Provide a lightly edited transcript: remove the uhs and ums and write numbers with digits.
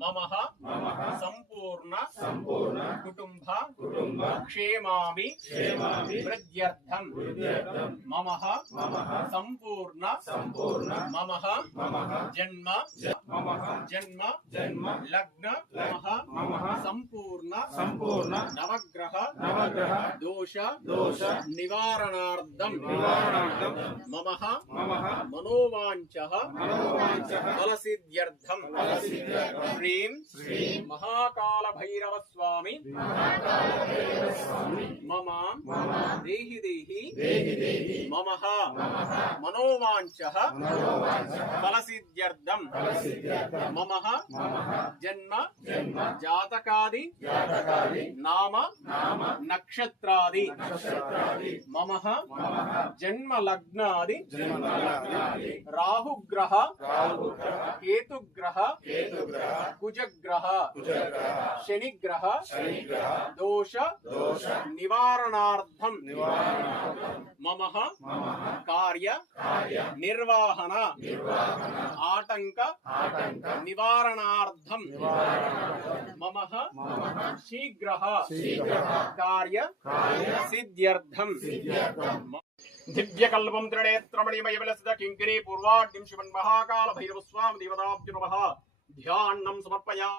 ममः संपूर्ण कुटुंब क्षेमामि वृद्ध्यर्थं ममः संपूर्ण ममः जन्म लग्न ममः संपूर्ण नवग्रह दोष निवारणार्थं ममः मनोवांचः फलसिद्ध्यर्थं श्रीं महाकाल भैरव स्वामी मम देहि ममः मनोवांचः फलसिद्ध्यर्थं ममः जन्म जातकादि नाम नक्षत्रादि ममः जन्म लग्नादि राहुग्रह केतुग्रह कुजग्रह शनिग्रह दोष निवारणार्थं ममः कार्य निर्वाहन आटंक निवारणार्थं ममः शीघ्रः कार्य सिद्ध्यर्थं दिव्यकल्पं त्रिनेत्रमणिमयविलसित किङ्किणी पूर्वाढ्यं शिवन् महाकाल भैरव स्वामी देवताभ्यो नमः ध्यानं समर्पयामि।